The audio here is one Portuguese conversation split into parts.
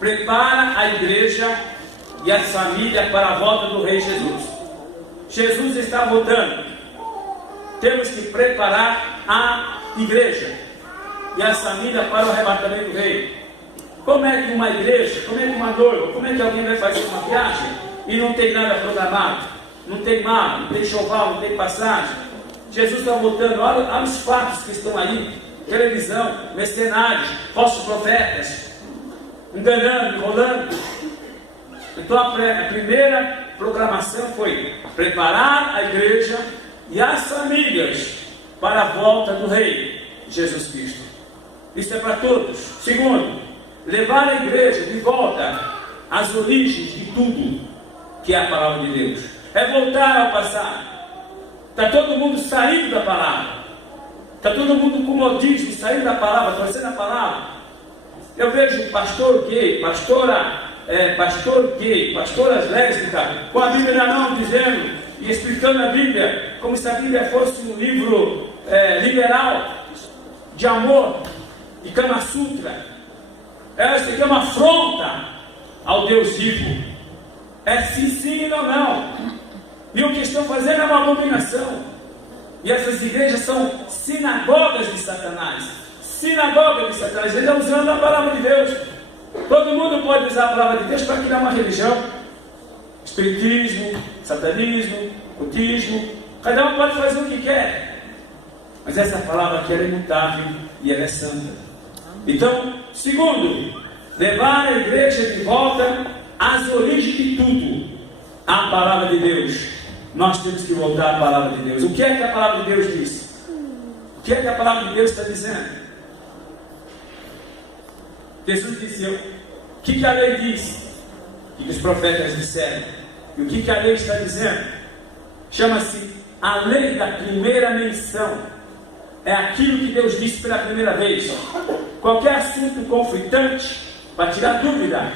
prepara a igreja e a família para a volta do Rei Jesus. Jesus está voltando. Temos que preparar a igreja e a família para o arrebatamento do Rei. Como é que uma igreja, como é que uma noiva, como é que alguém vai fazer uma viagem e não tem nada programado? Não tem mala, não tem choval, não tem passagem. Jesus está voltando. Olha os fatos que estão aí: televisão, mercenários, falsos profetas, enganando, enrolando. Então a primeira proclamação foi preparar a igreja e as famílias para a volta do Rei Jesus Cristo. Isso é para todos. Segundo, levar a igreja de volta às origens de tudo que é a palavra de Deus. É voltar ao passado. Está todo mundo saindo da palavra. Está todo mundo com modismo, saindo da palavra, torcendo a palavra. Eu vejo pastor gay, pastoras lésbicas, com a Bíblia na mão, dizendo e explicando a Bíblia, como se a Bíblia fosse um livro liberal, de amor, de Kama Sutra. Essa aqui é uma afronta ao Deus vivo. É sim, não, não. E o que estão fazendo é uma abominação. E essas igrejas são sinagogas de Satanás. Sinagoga de Satanás. Eles estão usando a palavra de Deus. Todo mundo pode usar a palavra de Deus para criar uma religião. Espiritismo, satanismo, cultismo. Cada um pode fazer o que quer. Mas essa palavra aqui é imutável e ela é santa. Então, segundo, levar a igreja de volta às origens de tudo. A palavra de Deus. Nós temos que voltar à palavra de Deus. O que é que a palavra de Deus diz? O que é que a palavra de Deus está dizendo? Jesus disse: o que a lei diz? O que os profetas disseram? E o que a lei está dizendo? Chama-se a lei da primeira menção. É aquilo que Deus disse pela primeira vez. Qualquer assunto conflitante, para tirar dúvida,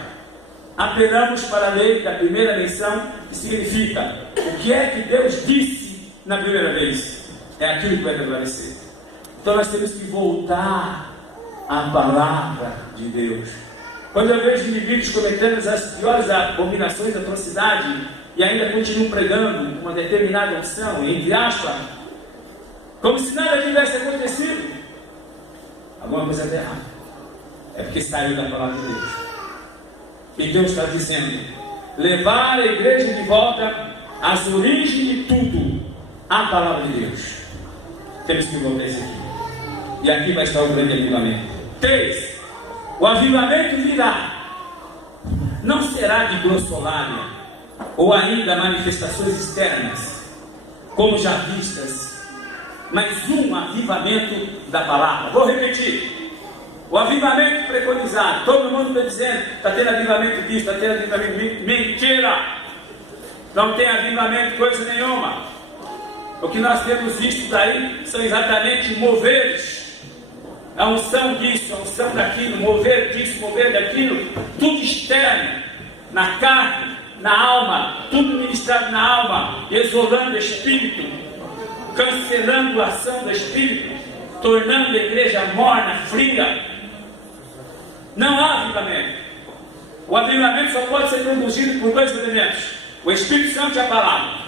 apelamos para a lei da primeira menção, que significa o que é que Deus disse na primeira vez. É aquilo que vai prevalecer. Então nós temos que voltar à palavra de Deus. Quando eu vejo indivíduos cometendo as piores abominações, atrocidades, e ainda continuam pregando uma determinada opção, entre aspas, como se nada tivesse acontecido, alguma coisa está errada. É porque saiu da palavra de Deus. E Deus está dizendo: levar a igreja de volta às origens de tudo, a palavra de Deus. Temos que voltar isso aqui. E aqui vai estar o grande avivamento. 3. O avivamento virá. Não será de glossolária, ou ainda manifestações externas, como já vistas, mas um avivamento da palavra. Vou repetir. O avivamento preconizado. Todo mundo está dizendo: está tendo avivamento disso, está tendo avivamento disso. Mentira! Não tem avivamento coisa nenhuma. O que nós temos visto daí são exatamente moveres. A unção disso, a unção daquilo, mover disso, mover daquilo. Tudo externo, na carne, na alma. Tudo ministrado na alma, exolando o espírito, cancelando a ação do espírito, tornando a igreja morna, fria. Não há avivamento. O avivamento só pode ser produzido por dois elementos: o Espírito Santo e a palavra.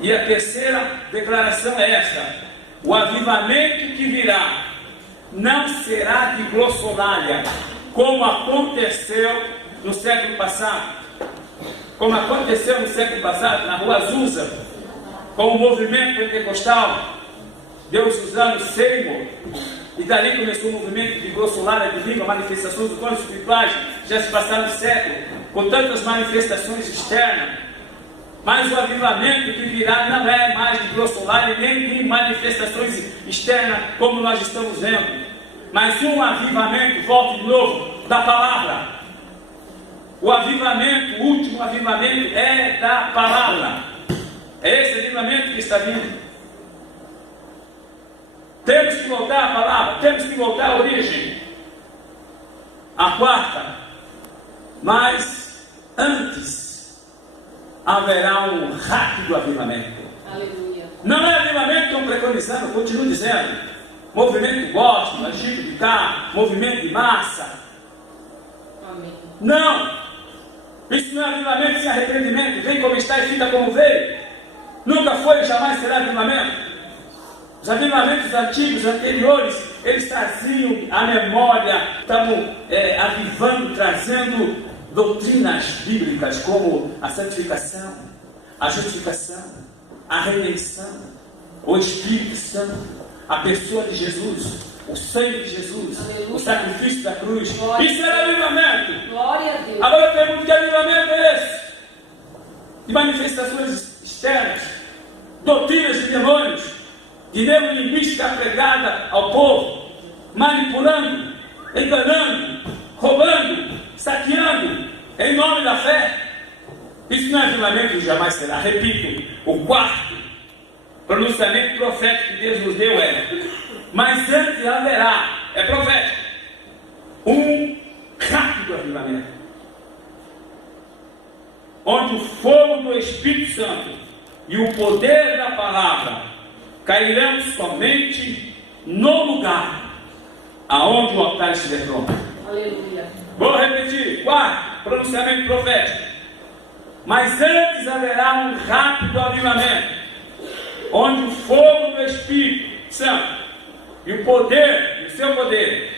E a terceira declaração é esta: o avivamento que virá não será de glossolária, como aconteceu no século passado. Como aconteceu no século passado, na rua Azusa, com o movimento pentecostal, Deus usando Seymour. E dali começou o movimento de glossolária, de língua, manifestações dos dons espirituais. Já se passaram séculos, com tantas manifestações externas. Mas o avivamento que virá não é mais de glossolária, nem de manifestações externas, como nós estamos vendo. Mas um avivamento, volte de novo, da palavra. O avivamento, o último avivamento é da palavra. É esse avivamento que está vindo. Temos que voltar à palavra, temos que voltar à origem. A quarta, mas antes haverá um rápido avivamento. Aleluia. Não é avivamento que estão preconizando, continuo dizendo. Movimento gospel, agito de carro, movimento de massa. Amém. Não! Isso não é avivamento sem arrependimento. Vem como está e fica como veio. Nunca foi e jamais será avivamento. Os avivamentos antigos, anteriores, eles traziam a memória, estavam avivando, trazendo doutrinas bíblicas como a santificação, a justificação, a redenção, o Espírito Santo, a pessoa de Jesus, o sangue de Jesus, aleluia, o sacrifício da cruz. Glória. Isso era avivamento. Glória a Deus. Agora eu pergunto: que avivamento é esse? De manifestações externas, doutrinas de demônios, de neurolinguística pregada ao povo, manipulando, enganando, roubando, saqueando, em nome da fé. Isso não é avivamento, jamais será. Repito, o quarto pronunciamento profético que Deus nos deu mas antes haverá, é profético, um rápido avivamento, onde o fogo do Espírito Santo e o poder da palavra cairão somente no lugar aonde o altar estiver pronto. Aleluia. Vou repetir, quarto pronunciamento profético. Mas antes haverá um rápido avivamento, onde o fogo do Espírito Santo e o poder, o seu poder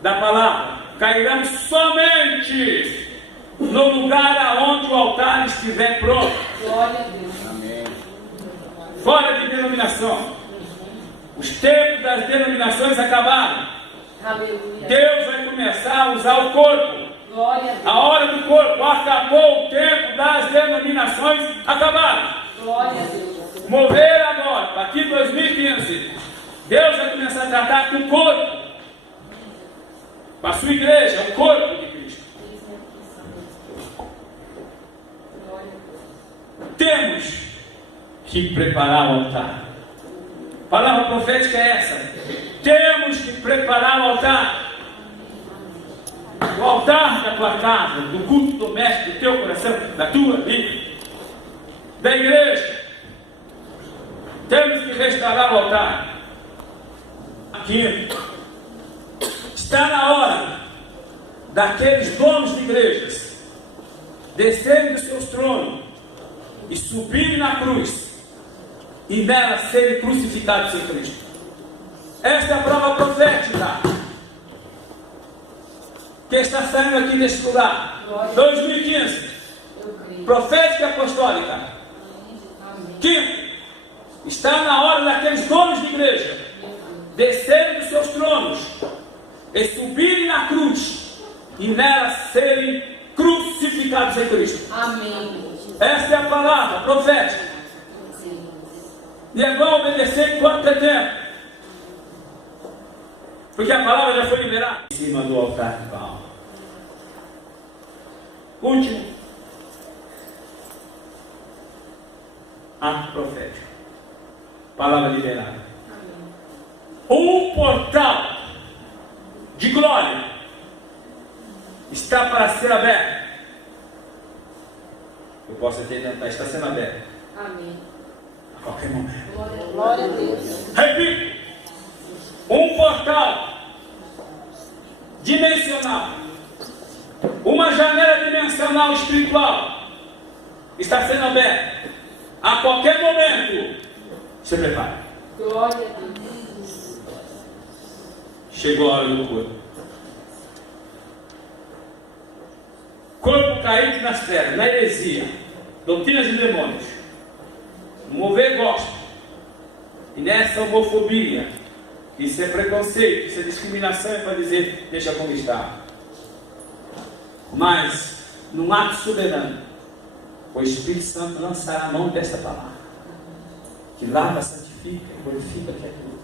da palavra, cairão somente no lugar aonde o altar estiver pronto. Glória a Deus. Amém. Fora de denominação. Os tempos das denominações acabaram. Aleluia. Deus vai começar a usar o corpo. Glória a Deus. A hora do corpo. Acabou o tempo das denominações, acabaram. Glória a Deus. Mover agora, aqui 2015, Deus vai começar a tratar com o corpo, com a sua igreja, o corpo de Cristo. Temos que preparar o altar. A palavra profética é essa. Temos que preparar o altar. O altar da tua casa, do culto doméstico, do teu coração, da tua vida, da igreja. Temos que restaurar o altar. Quinto, está na hora daqueles donos de igrejas descerem dos seus tronos e subirem na cruz e nela serem crucificados sem Cristo. Esta é a prova profética que está saindo aqui neste lugar. 2015, profética e apostólica. Quinto, está na hora daqueles donos de igreja descerem dos seus tronos e subirem na cruz e nela serem crucificados em Cristo. Amém. Esta é a palavra profética. E é bom obedecer enquanto é tempo, porque a palavra já foi liberada em cima do altar de Baal. Último ato profético, palavra liberada. Um portal de glória está para ser aberto. Eu posso entender, está sendo aberto. Amém. A qualquer momento. Glória a Deus. Repito. Um portal dimensional, uma janela dimensional espiritual está sendo aberta. A qualquer momento, se prepare. Glória a Deus. Chegou a hora do corpo. Corpo caído nas trevas, na heresia, doutrinas de demônios, no mover gospel, e nessa homofobia, isso é preconceito, isso é discriminação, é para dizer, deixa como está. Mas, num ato soberano, o Espírito Santo lançará a mão desta palavra, que lava, santifica, glorifica, que é tudo.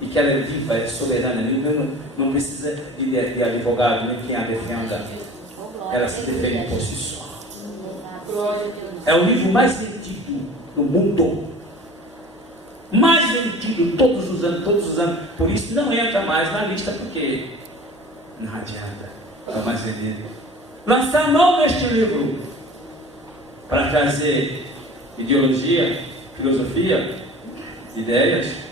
E que ela é viva, é soberana, não precisa de advogado, nem quem a defenda. Ela se defende por si só. É o livro mais vendido do mundo. Mais vendido todos os anos. Por isso não entra mais na lista, porque não adianta. É o mais vendido. Lançar mão neste livro para trazer ideologia, filosofia, ideias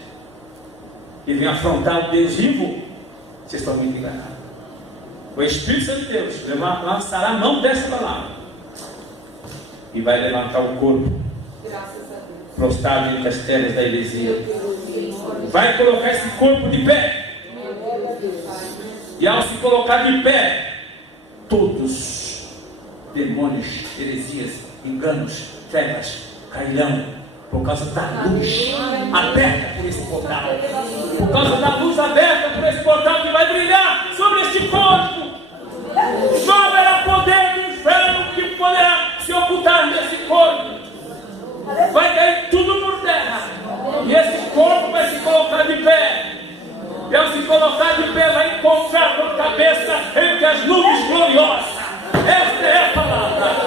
que vem afrontar o Deus vivo, vocês estão muito enganados. O Espírito Santo de Deus lançará a mão dessa palavra e vai levantar o corpo prostrado entre as terras da heresia. Vai colocar esse corpo de pé. E ao se colocar de pé, todos demônios, heresias, enganos, trevas cairão por causa da luz aberta por esse portal. Por causa da luz aberta por esse portal que vai brilhar sobre este corpo. Não haverá poder do inferno que poderá se ocultar nesse corpo. Vai cair tudo por terra. E esse corpo vai se colocar de pé. E ao se colocar de pé, vai encontrar por cabeça entre as nuvens gloriosas. Esta é a palavra.